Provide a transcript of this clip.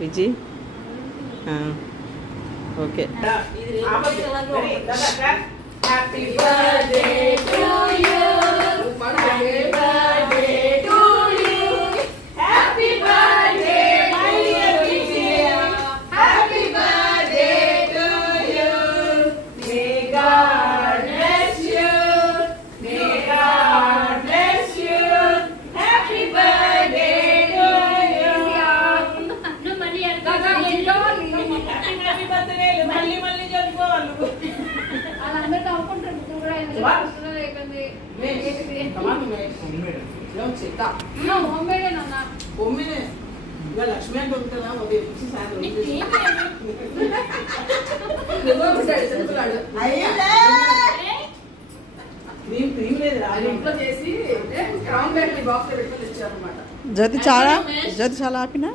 VG okay. Happy birthday to you, happy birthday to you, happy birthday my dear Vijaya, happy birthday to you, may God bless you, may God bless you, happy birthday to you. నువ్వు మళ్ళీ happy birthday మళ్ళీ మళ్ళీ జరుపుకోవాలి. వాళ్ళందరూ నవ్వుకుంటారు. నువ్వు కూడా ఎందుకు నవ్వుతున్నావు? లేకపోతే హోమ్మేడేనన్నా. లక్ష్మీ అంటే ఉంటుందా ఉదయం నుంచి సాయంత్రం క్రీమ్ లేదు ఇంట్లో చేసి బాక్స్ లో పెట్టుకొని తెచ్చారనమాట. జ్యోతి చాలా ఆపినా